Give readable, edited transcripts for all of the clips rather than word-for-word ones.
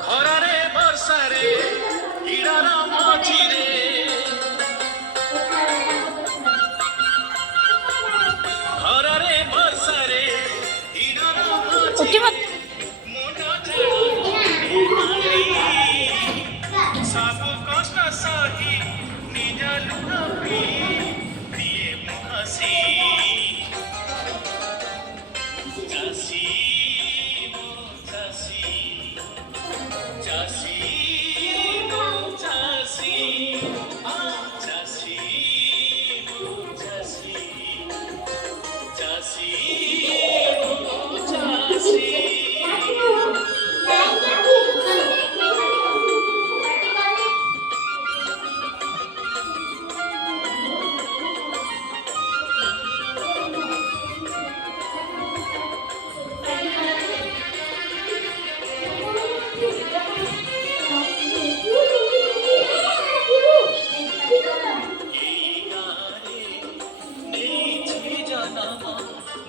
ଖରାରେ ବର୍ଷାରେ ହିଡ଼ର ମଝିରେ ଖରାରେ ବର୍ଷାରେ ହିଡ଼ର ମଝିରେ ମୁଣ୍ଡ ଝାଳ ସବୁ କଷ୍ଟ ସହି ନିଜ ଲୁହ ପିଇ ଦିଏ ମୁଁ ହସି ଚାଷୀ ମୋ ଚାଷୀ ଚାଷୀ ମୋ ଚାଷୀ ଚାଷୀ ମୋ ଚାଷୀ ଚାଷୀ ମୋ ଚାଷୀ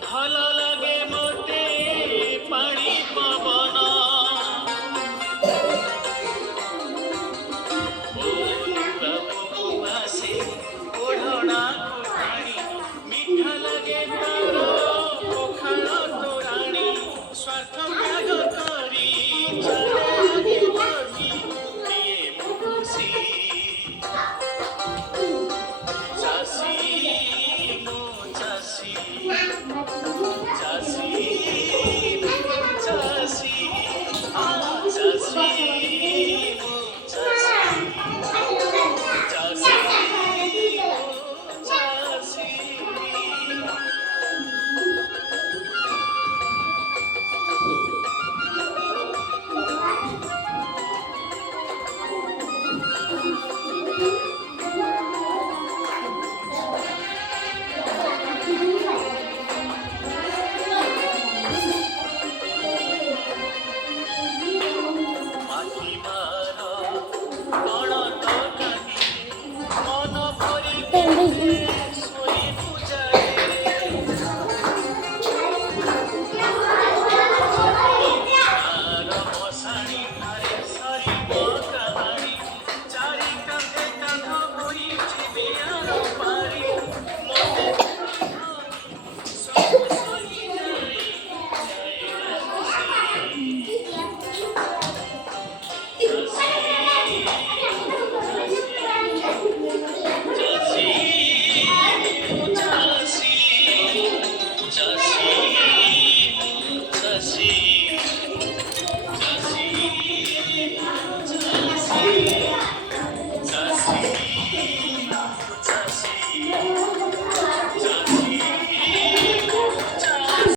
ভাল লাগে মতে পানি পবন আসে ওঢ়না কুঠানি মিঠা লাগে তার পখাল তোরাণী স্বার্থ ত্যাগ করি চলে আগে বহি দিয়ে খুশি চাষী মো চাষী চাষী মো চাষী চাষী মো চাষী চাষী মো চাষী Sassy.